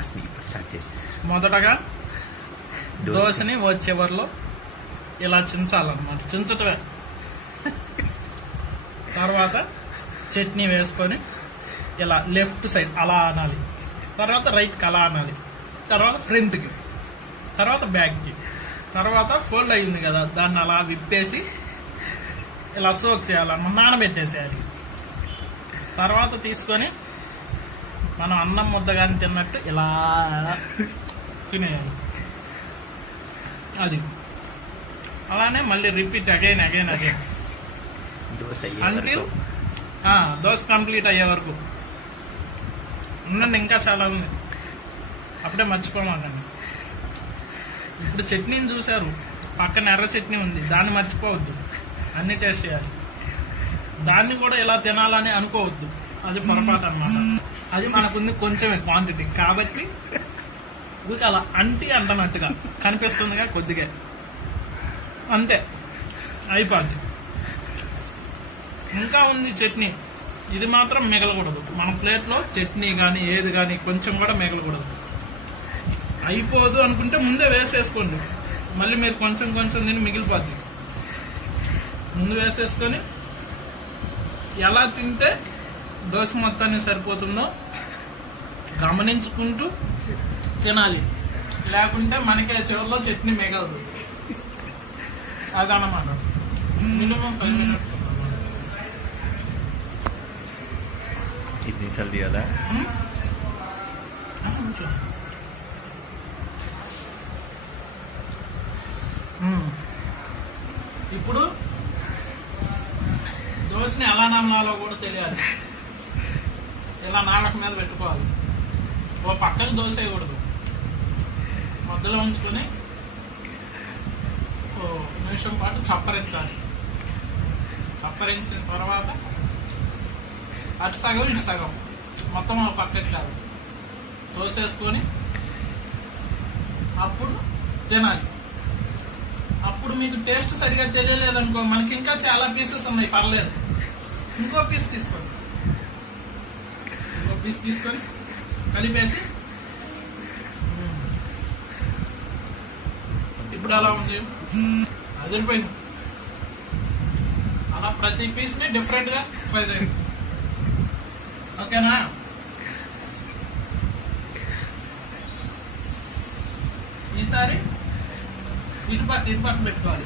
First start చేయి. మొదటగా దోశని ఓ చివర్లో ఇలా చించాలన్నమాట, చించటమే. తర్వాత చట్నీ వేసుకొని ఇలా లెఫ్ట్ సైడ్ అలా అనాలి, తర్వాత రైట్కి అలా అనాలి, తర్వాత ఫ్రంట్కి, తర్వాత బ్యాక్కి, తర్వాత ఫోల్డ్ అయింది కదా దాన్ని అలా విప్పేసి ఇలా సోక్ చేయాలన్నమాట, నానబెట్టేసేయాలి. తర్వాత తీసుకొని మనం అన్నం ముద్ద కానీ తిన్నట్టు ఇలా తినేయాలి. అది అలానే మళ్ళీ repeat again again again dosa until dosa complete అయ్యే వరకు. ఉండండి, ఇంకా చాలా ఉంది, అప్పుడే మర్చిపోమాకండి. ఇప్పుడు చట్నీని చూశారు, పక్కన ఎర్ర చట్నీ ఉంది, దాన్ని మర్చిపోవద్దు, అన్ని టేస్ట్ చేయాలి. దాన్ని కూడా ఇలా తినాలని అనుకోవద్దు, అది పొరపాటు అన్నమాట. అది మనకుంది కొంచెమే క్వాంటిటీ కాబట్టి ఊరికి అలా అంటనట్టుగా కనిపిస్తుందిగా కొద్దిగా, అంతే అయిపోద్ది. ఇంకా ఉంది చట్నీ, ఇది మాత్రం మిగలకూడదు. మన ప్లేట్లో చట్నీ కానీ ఏది కానీ కొంచెం కూడా మిగలకూడదు. అయిపోదు అనుకుంటే ముందే వేసేసుకోండి, మళ్ళీ మీరు కొంచెం కొంచెం తిని మిగిలిపోద్ది. ముందు వేసేసుకొని ఎలా తింటే దోశ మొత్తాన్ని సరిపోతుందో గమనించుకుంటూ తినాలి, లేకుంటే మనకే చివరిలో చట్నీ మిగలదు. అదన్నమాట. Minimum 5 minutes. 5 నిమిషాలు తీయాలా? ఇప్పుడు దోశని ఎలా నమ్మలాలో కూడా తెలియాలి. ఇలా నాలుక మీద పెట్టుకోవాలి, ఓ పక్కన దోశ వేయకూడదు. మధ్యలో ఉంచుకొని ఓ నిమిషం పాటు చప్పరించాలి. చప్పరించిన తర్వాత అటు సగం ఇటు సగం మొత్తం ఒక పక్కకి కాదు దోశ వేసుకొని అప్పుడు తినాలి. అప్పుడు మీకు టేస్ట్ సరిగా తెలియలేదనుకో, మనకి ఇంకా చాలా పీసెస్ ఉన్నాయి, పర్లేదు, ఇంకో పీస్ తీసుకోండి. ఇంకో పీస్ తీసుకొని కలిపేసి ఇప్పుడు ఎలా ఉంది, అదిరిపోయింది. అలా ప్రతి పీస్ని డిఫరెంట్గా ట్రై చేయండి, ఓకేనా? ఈసారి ఇటు పక్క పెట్టుకోవాలి.